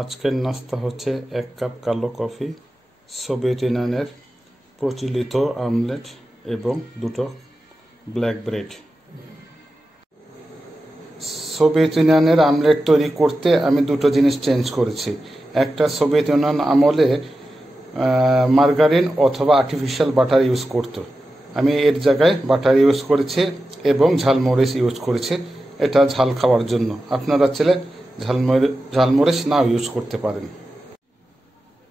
আজকের নাস্তা হচ্ছে 1 কাপ কালো কফি, সোভিয়েত ইউনিয়নের প্রচলিত অমলেট এবং 2টো ব্ল্যাক ব্রেড। সোভিয়েত ইউনিয়নের অমলেট তৈরি করতে আমি 2টো জিনিস চেঞ্জ করেছি। একটা, সোভিয়েত ইউনিয়ন আমলে মার্গারিন অথবা আর্টিফিশিয়াল বাটার ইউজ করত, আমি এর জায়গায় বাটার ইউজ করেছি এবং ঝালমরিচ ইউজ করেছি। এটা ঝাল খাওয়ার জন্য। আপনারা চাইলে ঝালমরিচ নাও ইউজ করতে পারেন।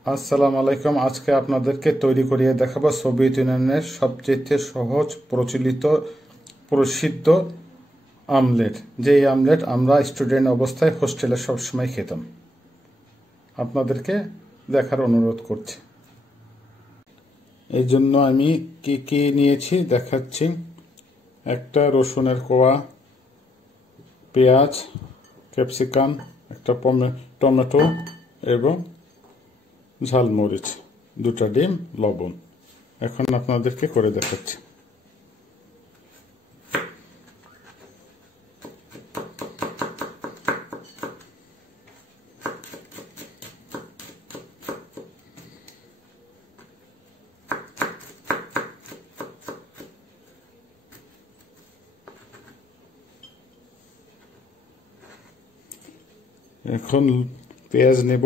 আসসালামু আলাইকুম। আজকে আপনাদেরকে তৈরি করিয়ে দেখাবো সোভিয়েত ইউনিয়নের সবচেয়ে সহজ, প্রসিদ্ধ অমলেট, যেই অমলেট আমরা স্টুডেন্ট অবস্থায় হোস্টেলে সবসময় খেতাম। আপনাদেরকে দেখার অনুরোধ করছি। এই জন্য আমি কি কি নিয়েছি দেখাচ্ছি। একটা রসুনের কোয়া, পেঁয়াজ, ক্যাপসিকাম, একটা টমেটো এবং ঝালমরিচ, 2টা ডিম, লবণ। এখন আপনাদেরকে করে দেখাচ্ছি। এখন পেঁয়াজ নেব।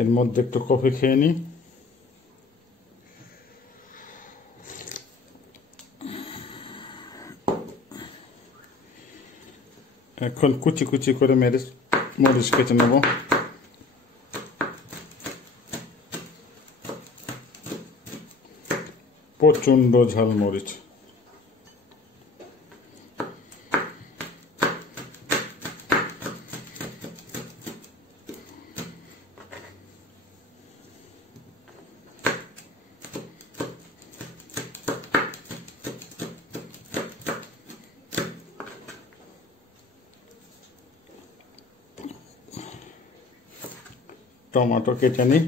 এর মধ্যে একটু কফি খেয়ে নিই। এখন কুচি কুচি করে মরিচ কেটে নেব। প্রচণ্ড ঝাল মরিচ। টমেটো কেটে নিই।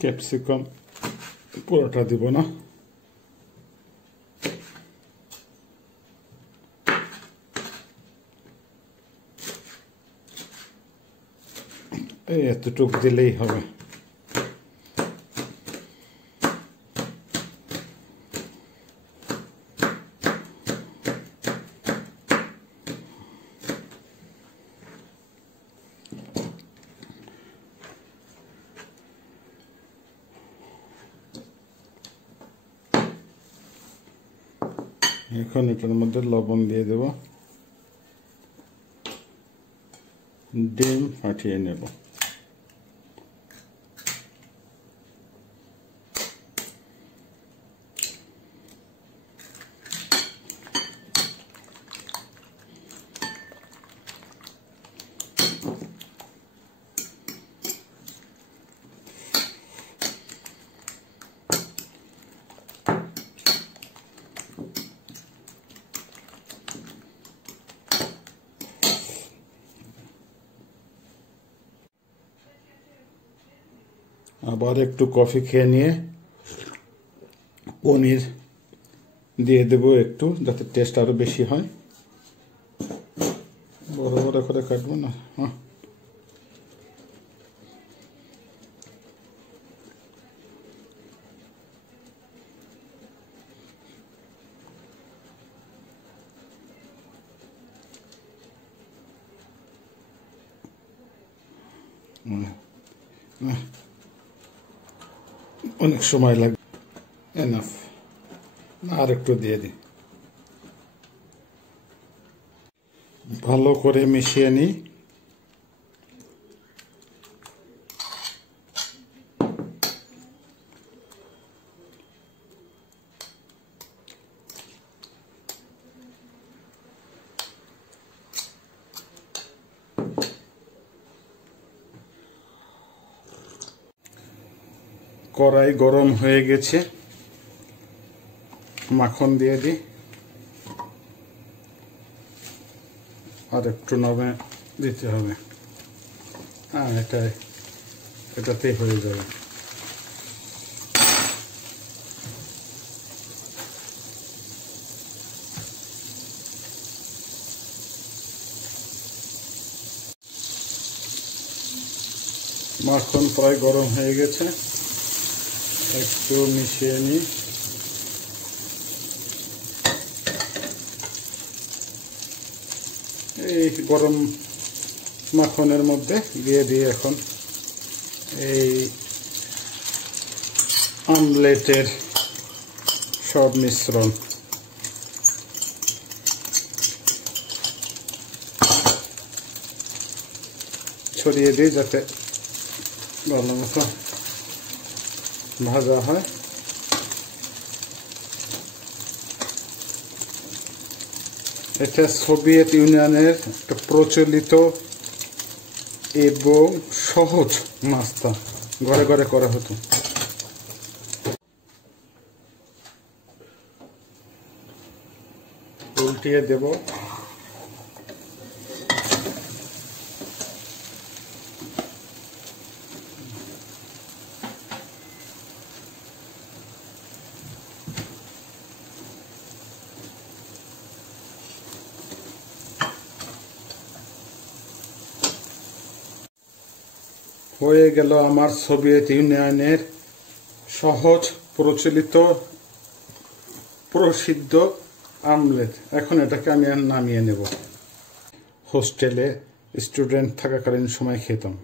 ক্যাপসিকাম পুরোটা দিব না, এই এতটুকু দিলেই হবে। এখন এটার মধ্যে লবণ দিয়ে দেব, ডিম ফাটিয়ে নেব। আবার একটু কফি খেয়ে নিয়ে পনির দিয়ে দেব একটু, যাতে টেস্ট আরো বেশি হয়। বড় বড় করে কাটবো না। অনেক সময় লাগবে। এনাফ, আর একটু দিয়ে দিই। ভালো করে মিশিয়ে নিই। কড়াই গরম হয়ে গেছে, মাখন দিয়ে দিই, আর একটু নরম দিতে হবে। হ্যাঁ, এটাতেই হয়ে যাবে। মাখন প্রায় গরম হয়ে গেছে, একটু মিশিয়ে নিই। এই গরম মাখনের মধ্যে দিয়ে দিই এখন এই আমলেটের সব মিশ্রণ। ছড়িয়ে দিই যাতে ভালো মতো ভাজা হয়। এটা সোভিয়েত ইউনিয়নের একটা প্রচলিত এবং সহজ নাস্তা, ঘরে ঘরে করা হতো। উল্টিয়ে দেব। হয়ে গেল আমার সোভিয়েত ইউনিয়নের সহজ প্রচলিত প্রসিদ্ধ আমলেট। এখন এটাকে আমি নামিয়ে নেব। হোস্টেলে স্টুডেন্ট থাকাকালীন সময় খেতাম।